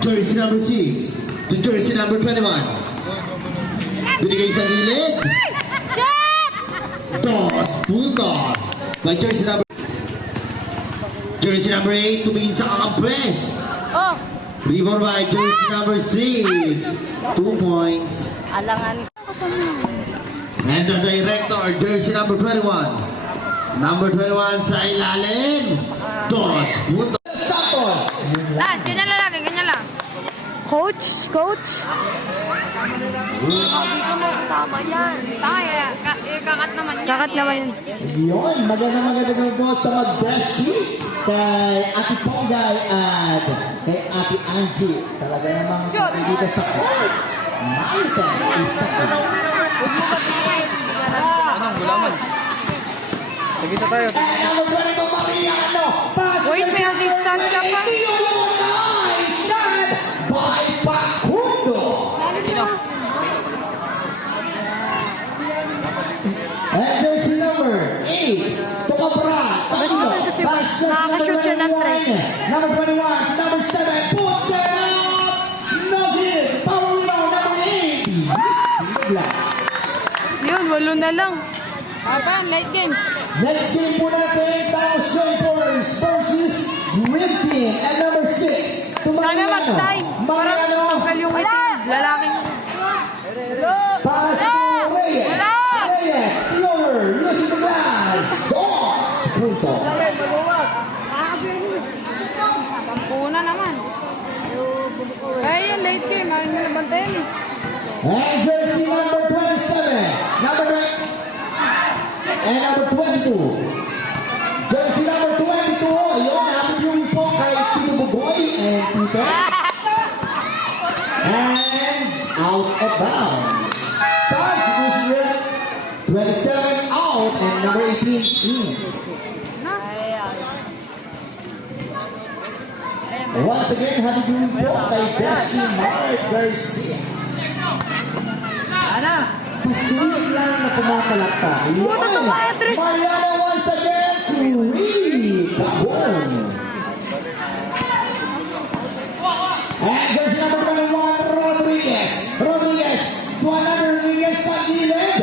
Jersey number 6 to jersey number 21. Binigay sa gilid. Dos puntos by jersey number 8 tumingin sa Campes. Oh, Rebound by jersey number 6. 2 points. alangan. And the director, jersey number 21. Number 21 sa ilalim. Dos puntos. Santos. Last, ganyan lang lagi, ganyan lang. Coach. Hindi ko mo tama yan. Tama, kakat naman yan. Kakat naman yan. Yun, magandang po sa mag-beshi kay Ate Pongay at kay Ate Angie. Talaga namang dito sa court. Marites is second. Anong gulaman? Nagkita tayo. And number 22, Mariano. Wait, may assistant ka pa. Nice shot by Facundo. And jersey number 8, Tocabra. Nakakashoot siya ng tres. Number 21, number 7, puts it up. No hit. Power rebound, number 8. Yun, 8 na lang. Aba, late game. Next game po natin, Taos Shapers versus Green Team. And number 6, Sana mag-tie. Parang tanggal yung itim. Lalaking. Pass to Reyes. Reyes, Lower, using the glass. Dos punto. Sampuna naman. Ay, yung late game. Ayaw nyo nabantayan eh. And jersey number 27, number 9, and number 22. Jersey number 22, ayun, natin yung po kay Tito Bugoy and Tito. And out of bounds. Starts jersey 27 out and number 18 in. Once again, happy to po kay Beshi Mark Garcia. Pasulit lang na kumakalakta. Puta to mga tres. Mariano once again to Cabon. And there's number 21, Rodriguez. Rodriguez sa gilid.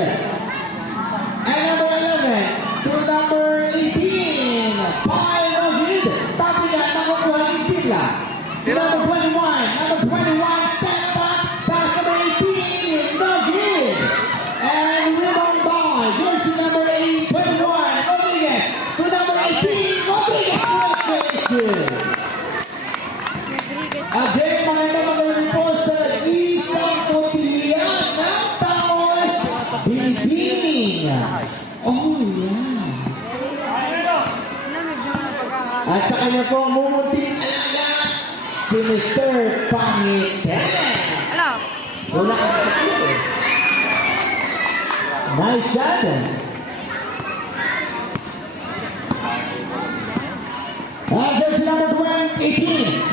And number 11 to number 18, Pai Rohid. Tapi na nakukuha yung pila. Number 21, set back. Pass number 18, Rohid. And rebound by jersey number 8, 21, Rodriguez. To number 18, Rodriguez. Again, magandang po sa isang putilian ng Taos Binibining. Oh, yeah. At sa kanya po, mumunting alaga si Mr. Pangiten. Ano? Wala ka sa kilo. Nice shot. Jersey number 18.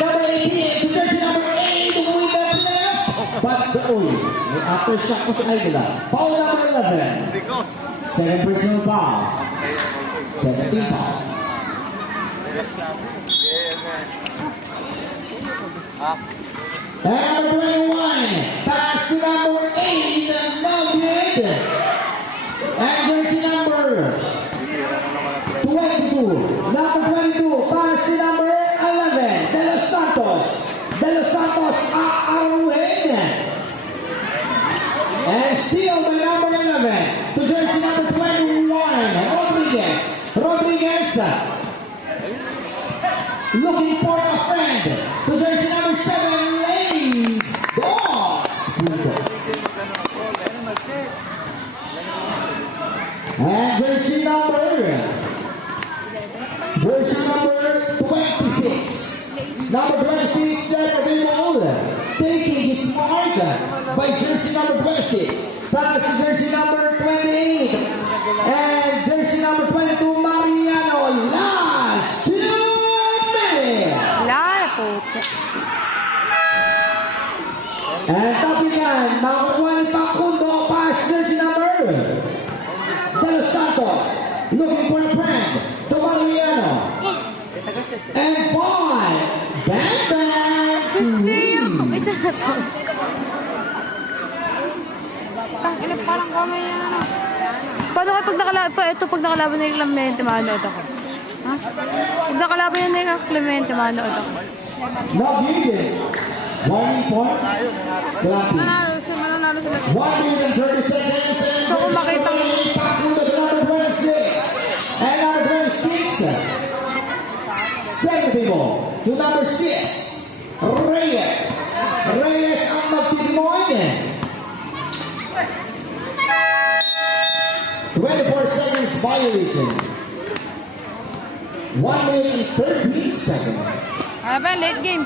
Number 18 to jersey number 8 with the left. But may aftershock po sa Aguila. Foul number 11. Second personal foul. 17 foul. And number 21. Pass to number 8. No good. And jersey number 22. Number 22. Pass to number 11. De Los Santos. De Los Santos Arwin. And still by number 11. To jersey number 21. Rodriguez. Rodriguez. Looking for a friend. To jersey number 7. Lays. Dos. And jersey number 26. Number 26, Saturday Ball. Taking his mark by jersey number 26. Pass to jersey number 28. And jersey number 22, Mariano. Last 2 minutes. Wala, puta. And tapigan, makakuha ni Facundo. Pass jersey number De Los Santos. Looking for a friend. To Mariano. And boy, bang bang. Tang ina parang kamay yan ano. Paano kapag pag nakalaban na yung Clemente, manood ako. Ha? Pag nakalaban na yung Clemente, manood ako. Nagiging. 1 point. Clapping. Mananalo sila. 1 minute and 30 seconds. Gusto ko makita mo. Pakulo to number 26. And number 26. Second table to number 6. Reyes. Reyes ang magtitimoy. 24 seconds violation. 1 minute and 13 seconds. Ano ba? Late game.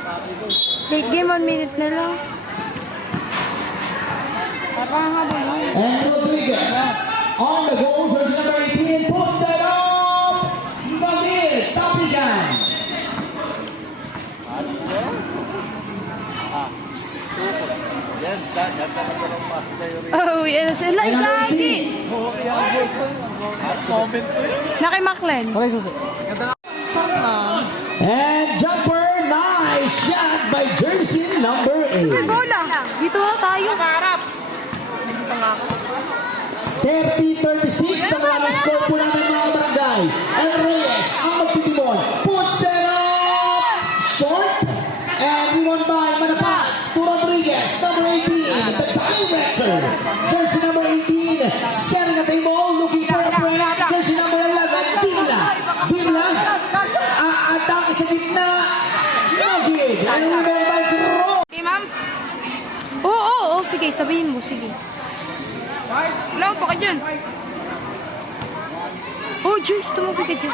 Late game, 1 minute na lang. Napakahabol mo. And Rodriguez on the goal for number 18 puts it up. David Tapigan. Oh, yan sila. And number Lagi. 18. Naki Maclen. And jumper, nice shot by jersey number 8. Bola. Dito na tayo. 30-36 ang walang score po natin mga barangay. And Reyes ang magtitimon. Puts it up. Short. And won by Manapat to Rodriguez, number 18. The director. Jersey number 18. Setting the table. Looking for a point. Jersey number 11. Dila. Dila. Aatake sa gitna. Nagig. And winner by Gro. Okay, ma'am? Oo. Sige, sabihin mo. Sige. Wala pa ka dyan. Oh, Jules, tumupi ka dyan.